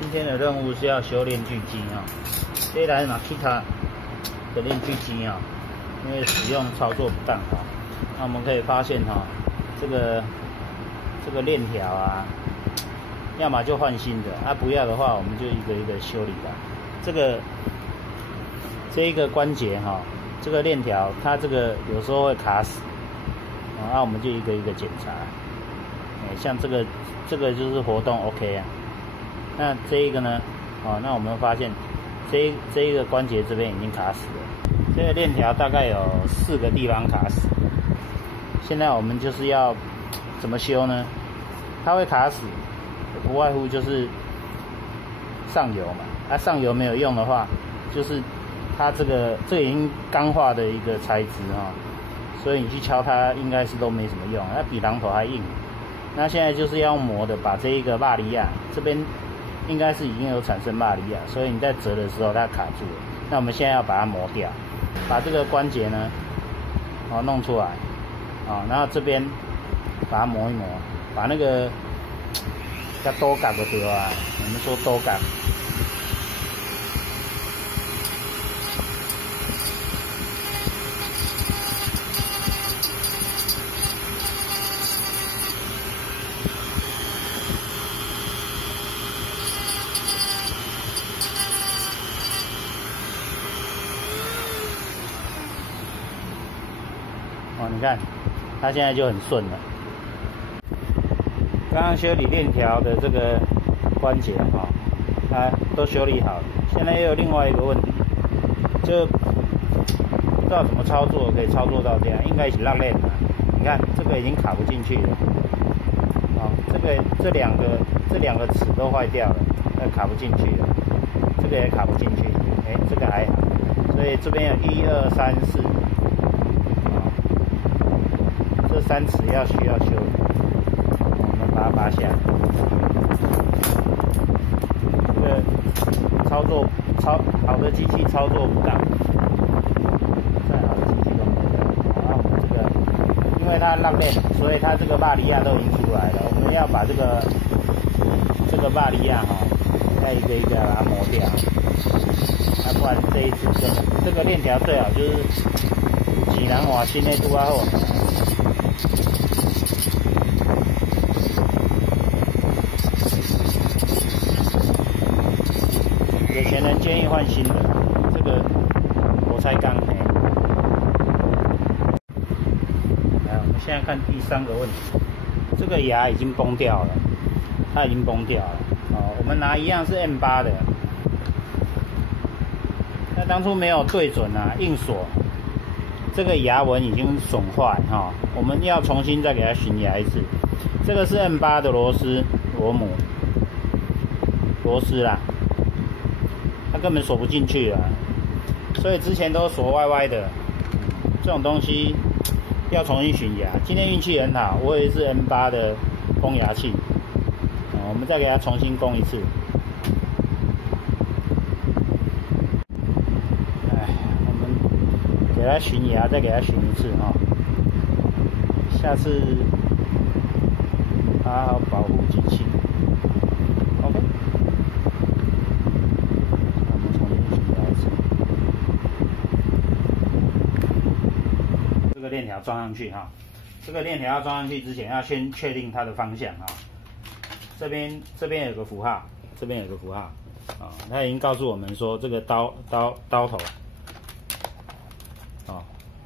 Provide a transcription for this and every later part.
今天的任务是要修炼锯机啊，这台马奇塔的炼锯机啊，因为使用操作不当啊，那我们可以发现哈，这个链条啊，要么就换新的，不要的话我们就一个一个修理吧。这一个关节哈，这个链条它这个有时候会卡死，那我们就一个一个检查。像这个就是活动 OK 啊。那这一个呢？那我们发现这一个关节这边已经卡死了，这个链条大概有4个地方卡死。现在我们就是要怎么修呢？它会卡死，不外乎就是上油嘛。上油没有用的话，就是它这已经钢化的一个材质所以你去敲它应该是都没什么用，它比榔头还硬。那现在就是要用磨的，把这一个巴利亚这边应该是已经有产生巴利亚，所以你在折的时候它卡住了。那我们现在要把它磨掉，把这个关节呢，弄出来，然后这边把它磨一磨，把那个叫多角的对啊，我们说多角。你看，它现在就很顺了。刚刚修理链条的这个关节它都修理好了。现在又有另外一个问题，就不知道怎么操作可以操作到这样，应该是拉链了。你看这个已经卡不进去了，这两个齿都坏掉了，卡不进去了，这个也卡不进去，这个还好，所以这边有1、2、3、4。这3齿需要修理，我们把它拔下来。这个好的机器操作不当，再好的机器都没有。然后我们这个，因为它拉链，所以它这个巴利亚都已经出来了。我们要把这个巴利亚再一个一个把它磨掉，不然这一次真的这个链条最好就是钱人换新的拄好。有钱人建议换新的，这个我才刚来，我们现在看第3个问题，这个牙已经崩掉了，它已经崩掉了。我们拿一样是 M8 的，那当初没有对准硬锁，这个牙纹已经损坏我们要重新再给它巡牙一次。这个是 M8 的螺母螺丝啦。它根本锁不进去了，所以之前都锁歪歪的。这种东西要重新巡牙。今天运气很好，我也是 M8 的攻牙器，我们再给它重新攻一次。我们给它巡牙，再给它巡一次下次好好保护机器。OK。这个链条装上去这个链条要装上去之前，要先确定它的方向这边有个符号，这边有个符号它已经告诉我们说这个刀头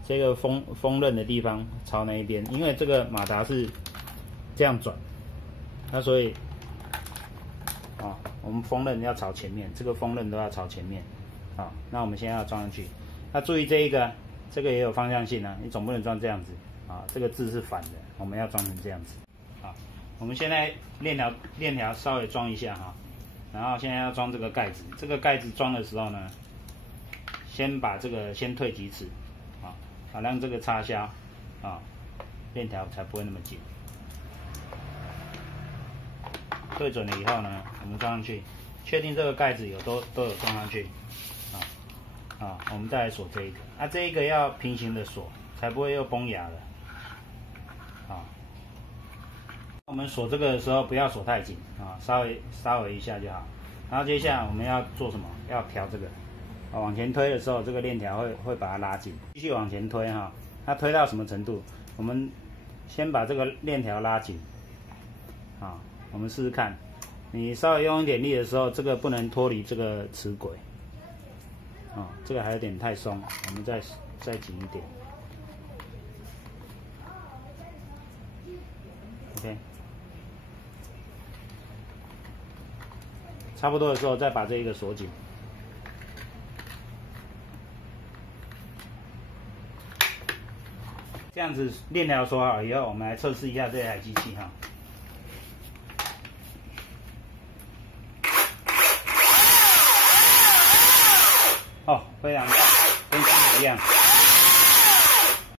这个锋刃的地方朝那一边，因为这个马达是这样转，那所以我们锋刃要朝前面，这个锋刃都要朝前面那我们现在要装上去。那注意这个也有方向性你总不能装这样子这个字是反的，我们要装成这样子我们现在链条稍微装一下然后现在要装这个盖子。这个盖子装的时候呢，先把这个先退几齿让这个插销链条才不会那么紧。对准了以后呢，我们装上去，确定这个盖子都有装上去我们再来锁这一个这一个要平行的锁，才不会又崩牙了我们锁这个的时候不要锁太紧稍微一下就好然后接下来我们要做什么？要调这个，往前推的时候，这个链条会把它拉紧，继续往前推哈。它推到什么程度？我们先把这个链条拉紧，好，我们试试看。你稍微用一点力的时候，这个不能脱离这个齿轨，这个还有点太松，我们再紧一点。OK， 差不多的时候再把这一个锁紧。这样子链条锁好以后，我们来测试一下这台机器哈。哦，非常棒，跟刚才一样。